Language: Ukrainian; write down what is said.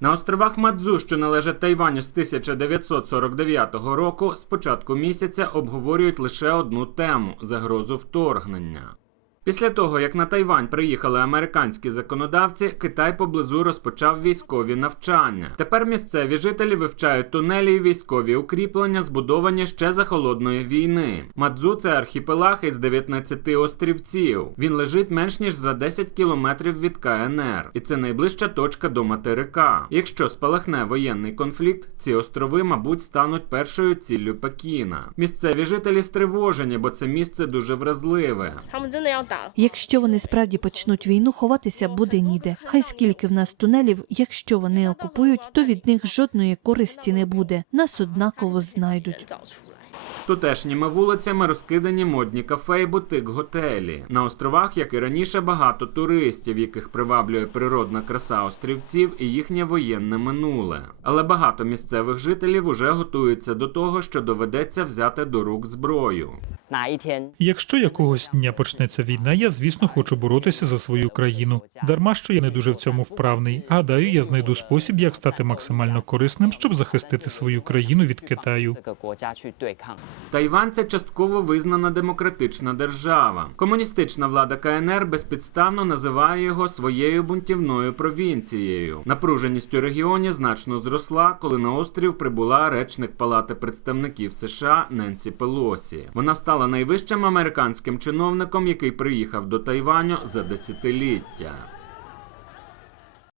На островах Мадзу, що належать Тайваню з 1949 року, з початку місяця обговорюють лише одну тему загрозу вторгнення. Після того, як на Тайвань приїхали американські законодавці, Китай поблизу розпочав військові навчання. Тепер місцеві жителі вивчають тунелі і військові укріплення, збудовані ще за холодної війни. Мадзу це архіпелаг із 19 острівців. Він лежить менш ніж за 10 кілометрів від КНР, і це найближча точка до материка. Якщо спалахне воєнний конфлікт, ці острови, мабуть, стануть першою ціллю Пекіна. Місцеві жителі стривожені, бо це місце дуже вразливе. Якщо вони справді почнуть війну, ховатися буде ніде. Хай скільки в нас тунелів, якщо вони окупують, то від них жодної користі не буде. Нас однаково знайдуть. Тутешніми вулицями розкидані модні кафе і бутик готелі. На островах, як і раніше, багато туристів, яких приваблює природна краса острівців і їхнє воєнне минуле. Але багато місцевих жителів уже готуються до того, що доведеться взяти до рук зброю. Якщо якогось дня почнеться війна, я звісно хочу боротися за свою країну. Дарма що я не дуже в цьому вправний. Гадаю, я знайду спосіб, як стати максимально корисним, щоб захистити свою країну від Китаю. Тайвань це частково визнана демократична держава. Комуністична влада КНР безпідставно називає його своєю бунтівною провінцією. Напруженість у регіоні значно зросла, коли на острів прибула речник Палати представників США Ненсі Пелосі. Вона стала стала найвищим американським чиновником, який приїхав до Тайваню за десятиліття.